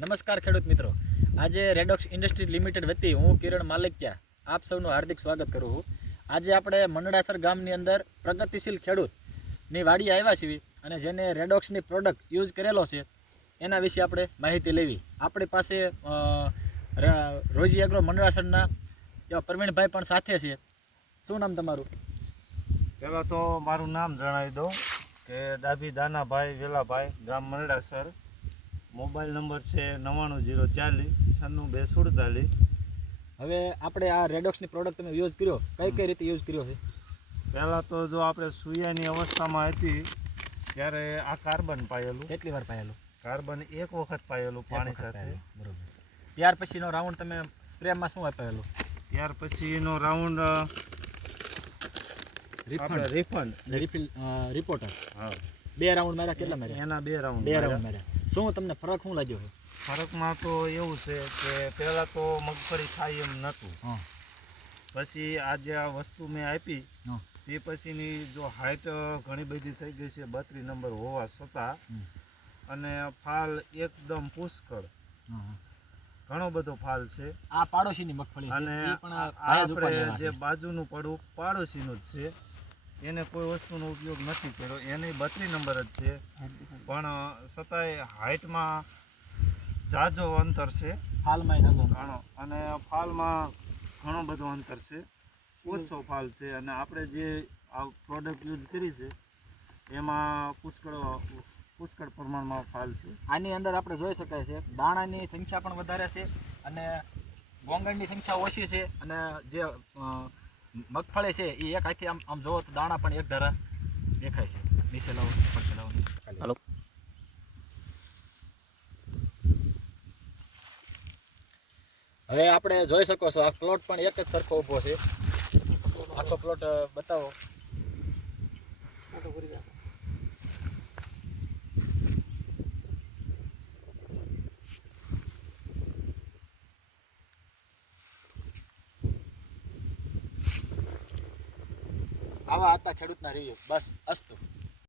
નમસ્કાર ખેડૂત મિત્રો. આજે રેડોક્સ ઇન્ડસ્ટ્રી લિમિટેડ વતી હું કિરણ માલિકિયા આપ સૌનું હાર્દિક સ્વાગત કરું છું. આજે આપણે મંડળાસર ગામની અંદર પ્રગતિશીલ ખેડૂતની વાડી આવ્યા છીએ અને જેને રેડોક્સની પ્રોડક્ટ યુઝ કરેલો છે, એના વિશે આપણે માહિતી લેવી. આપણી પાસે રોજી એગ્રો મંડળાસરના એવા પ્રવીણભાઈ પણ સાથે છે. શું નામ તમારું? પહેલાં તો મારું નામ જણાવી દઉં કે ડાભી દાનાભાઈ વેલાભાઈ, ગામ મરડાસર મોબાઈલ નંબર છે નવ્વાણું જીરો ચાલીસ છન્નું બે સુડતાલીસ હવે આપણે આ રેડોક્સની પ્રોડક્ટ તમે યુઝ કર્યો? કઈ કઈ રીતે યુઝ કર્યો છે? પહેલાં તો જો આપણે સૂયાની અવસ્થામાં હતી ત્યારે આ કાર્બન પાયેલું. કેટલી વાર પાયેલું? કાર્બન એક વખત પાયેલું પાણી સાથે. બરોબર. ત્યાર પછીનો રાઉન્ડ તમે સ્પ્રેમાં શું આપેલું ત્યાર પછીનો round refund refund refill reporter હા. બે રાઉન્ડ માર્યા કેટલા માર્યા? એના બે રાઉન્ડ બે રાઉન્ડ માર્યા. શું તમને ફરક શું લાગ્યો છે? ફરકમાં તો એવું છે કે પહેલાં તો મગફળી થાય એમ નહોતું. પછી આ જે આ વસ્તુ મેં આપી તે પછીની જો હાઇટ ઘણી બધી થઈ ગઈ છે બત્રીસ નંબર હોવા છતાં અને ફાલ એકદમ પુષ્કળ. ઘણો બધો ફાલ છે. આ પાડોશીની મગફળી અને આપણે જે. બાજુનું પડવું પાડોશીનું જ છે. એને કોઈ વસ્તુનો ઉપયોગ નથી કર્યો. એને બત્રી નંબર જ છે. પણ છતાંય હાઇટમાં જાજો અંતર છે. ફાલમાં. ઘણો. અને ફાલમાં ઘણો બધો અંતર છે. ઓછો ફાલ છે. અને આપણે જે આ પ્રોડક્ટ યુઝ કરી છે એમાં પુષ્કળ પુષ્કળ પ્રમાણમાં ફાલ છે. આની અંદર આપણે જોઈ શકાય છે. દાણાની સંખ્યા પણ વધારે છે અને ગોંગણની સંખ્યા ઓછી છે. અને જે મગફળી છે એ એક આખી આમ આમ જોવો તો દાણા પણ એક ધારા દેખાય છે. નીચે લાવો પડખે લાવો. હાલો. હવે આપણે જોઈ શકો છો, આ પ્લોટ પણ એક જ સરખો ઊભો છે. આખો પ્લોટ બતાવો. આવા હતા ખેડૂતના રિવ્યુ. બસ અસ્તુ.